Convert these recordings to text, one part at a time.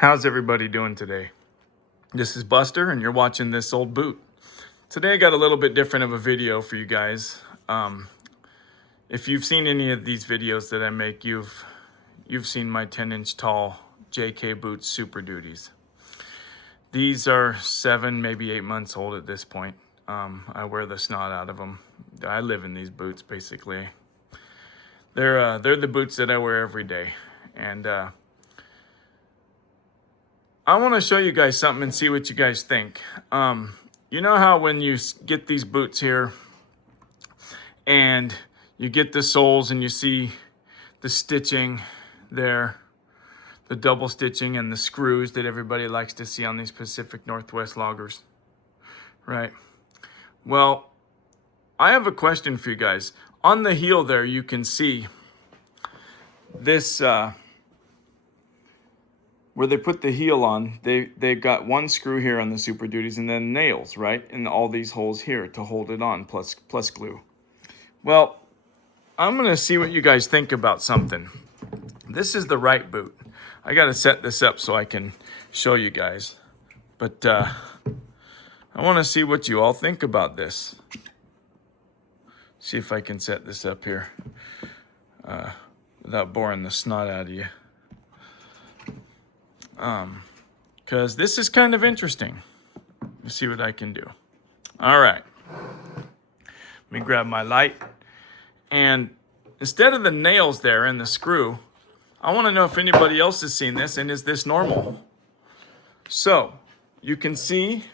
How's everybody doing today? This is Buster and you're watching This Old Boot. Today I got a little bit different of a video for you guys. If you've seen any of these videos that I make, you've seen my 10-inch tall JK boots Super Duties. These are 7, maybe 8 months old at this point. I wear the snot out of them. I live in these boots basically. They're the boots that I wear every day, and I want to show you guys something and see what you guys think. You know how when you get these boots here and you get the soles and you see the stitching there, the double stitching and the screws that everybody likes to see on these Pacific Northwest loggers, right? Well, I have a question for you guys. On the heel there, you can see this, where they put the heel on, they've got one screw here on the Super Duties and then nails, right? And all these holes here to hold it on, plus glue. Well, I'm gonna see what you guys think about something. This is the right boot. I gotta set this up so I can show you guys. But I wanna see what you all think about this. See if I can set this up here without boring the snot out of you. Because this is kind of interesting. Let's see what I can do. All right. Let me grab my light. And instead of the nails there and the screw, I want to know if anybody else has seen this and is this normal? So you can see,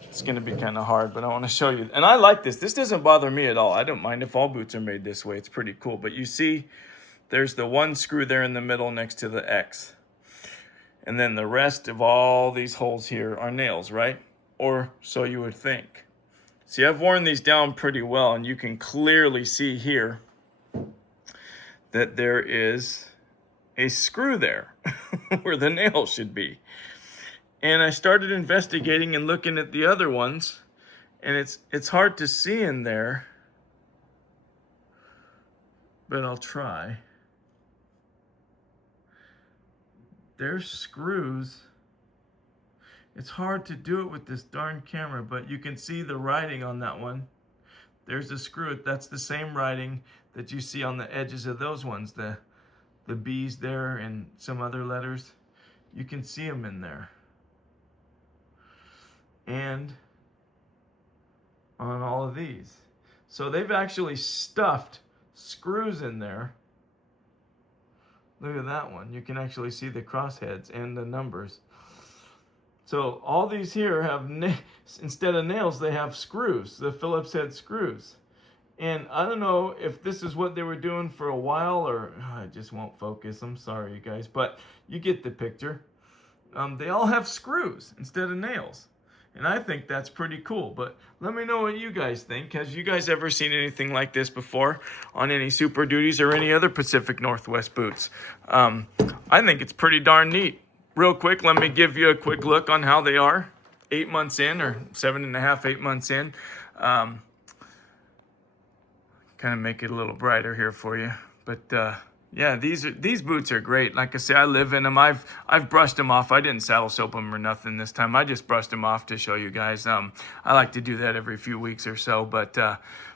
it's going to be kind of hard, but I want to show you. And I like this. This doesn't bother me at all. I don't mind if all boots are made this way. It's pretty cool. But you see, there's the one screw there in the middle next to the X. And then the rest of all these holes here are nails, right? Or so you would think. See, I've worn these down pretty well, and you can clearly see here that there is a screw there where the nail should be. And I started investigating and looking at the other ones, and it's hard to see in there, but I'll try. There's screws. It's hard to do it with this darn camera, but you can see the writing on that one. There's a screw. That's the same writing that you see on the edges of those ones, the B's there and some other letters. You can see them in there. And on all of these. So they've actually stuffed screws in there. Look at that one. You can actually see the crossheads and the numbers. So all these here have, instead of nails, they have screws, the Phillips head screws. And I don't know if this is what they were doing for a while, or I just won't focus. I'm sorry, you guys, but you get the picture. They all have screws instead of nails. And I think that's pretty cool, but let me know what you guys think. Has you guys ever seen anything like this before on any Super Duties or any other Pacific Northwest boots? I think it's pretty darn neat. Real quick, let me give you a quick look on how they are 8 months in, or 7.5, 8 months in. Kind of make it a little brighter here for you. But yeah, these boots are great. Like I say, I live in them. I've brushed them off. I didn't saddle soap them or nothing this time. I just brushed them off to show you guys. I like to do that every few weeks or so. But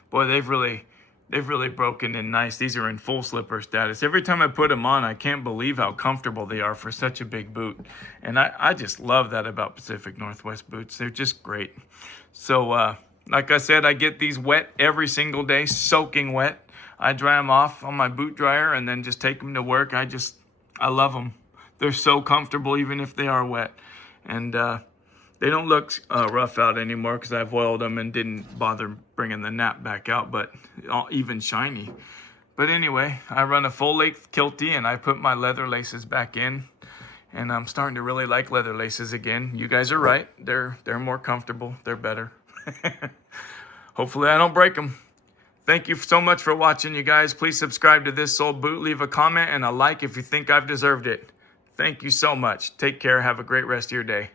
boy, they've really broken in nice. These are in full slipper status. Every time I put them on, I can't believe how comfortable they are for such a big boot. And I just love that about Pacific Northwest boots. They're just great. So like I said, I get these wet every single day, soaking wet. I dry them off on my boot dryer and then just take them to work. I love them. They're so comfortable even if they are wet. And they don't look rough out anymore because I've oiled them and didn't bother bringing the nap back out, but even shiny. But anyway, I run a full-length kiltie and I put my leather laces back in. And I'm starting to really like leather laces again. You guys are right. They're more comfortable. They're better. Hopefully I don't break them. Thank you so much for watching, you guys. Please subscribe to This Old Boot. Leave a comment and a like if you think I've deserved it. Thank you so much. Take care. Have a great rest of your day.